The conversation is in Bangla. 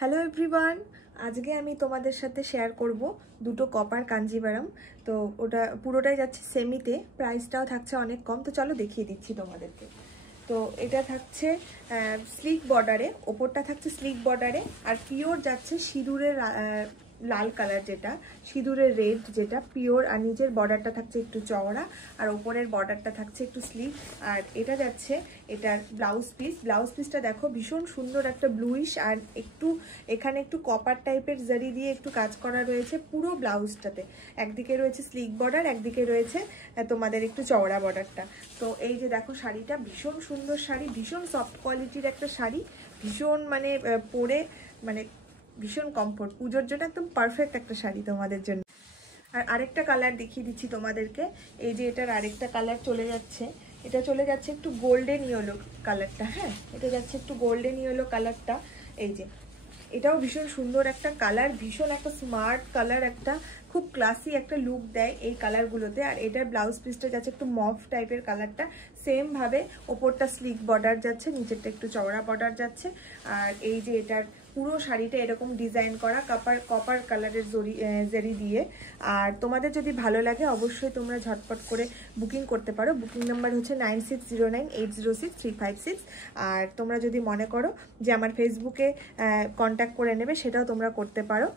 হ্যালো এভরিওয়ান, আজকে আমি তোমাদের সাথে শেয়ার করব দুটো কপার কাঞ্জিভারাম। তো ওটা পুরোটাই যাচ্ছে সেমিতে, প্রাইসটাও থাকছে অনেক কম। তো চলো দেখিয়ে দিচ্ছি তোমাদেরকে। তো এটা থাকছে স্লিক বর্ডারে, ওপরটা থাকছে স্লিক বর্ডারে, আর পিওর যাচ্ছে সিঁদুরের লাল কালার, যেটা সিঁদুরের রেড, যেটা পিওর। আর নিচের বর্ডারটা থাকছে একটু চওড়া, আর ওপরের বর্ডারটা থাকছে একটু স্লিক। আর এটা যাচ্ছে এটার ব্লাউজ পিসটা দেখো, ভীষণ সুন্দর একটা ব্লুইশ, আর একটু এখানে একটু কপার টাইপের জারি দিয়ে একটু কাজ করা রয়েছে পুরো ব্লাউজটাতে। একদিকে রয়েছে স্লিক বর্ডার, একদিকে রয়েছে তোমাদের একটু চওড়া বর্ডারটা। তো এই যে দেখো শাড়িটা, ভীষণ সুন্দর শাড়ি, ভীষণ সফট কোয়ালিটির একটা শাড়ি, ভীষণ মানে পরে মানে ভীষণ কমফোর্ট। পুজোর জন্য একদম পারফেক্ট একটা শাড়ি তোমাদের জন্য। আর আরেকটা কালার দেখিয়ে দিচ্ছি তোমাদেরকে। এই যে এটার আরেকটা কালার চলে যাচ্ছে, এটা চলে যাচ্ছে একটু গোল্ডেন ইয়েলো কালারটা। হ্যাঁ, এটা যাচ্ছে একটু গোল্ডেন ইয়েলো কালারটা। এই যে এটাও ভীষণ সুন্দর একটা কালার, ভীষণ একটা স্মার্ট কালার, একটা খুব ক্লাসি একটা লুক দেয় এই কালারগুলোতে। আর এটার ব্লাউজ পিসটা যাচ্ছে একটু মফ টাইপের কালারটা, সেম ভাবে ওপরটা স্লিক বর্ডার যাচ্ছে, নিচেরটা একটু চওড়া বর্ডার যাচ্ছে। আর এই যে এটার পুরো শাড়িটা এরকম ডিজাইন করা কপার কালারের জরি দিয়ে। আর তোমাদের যদি ভালো লাগে অবশ্যই তোমরা ঝটপট করে বুকিং করতে পারো। বুকিং নাম্বার হচ্ছে 9609806356। আর তোমরা যদি মনে করো যে আমার ফেসবুকে কন্ট্যাক্ট করে নেবে, সেটাও তোমরা করতে পারো।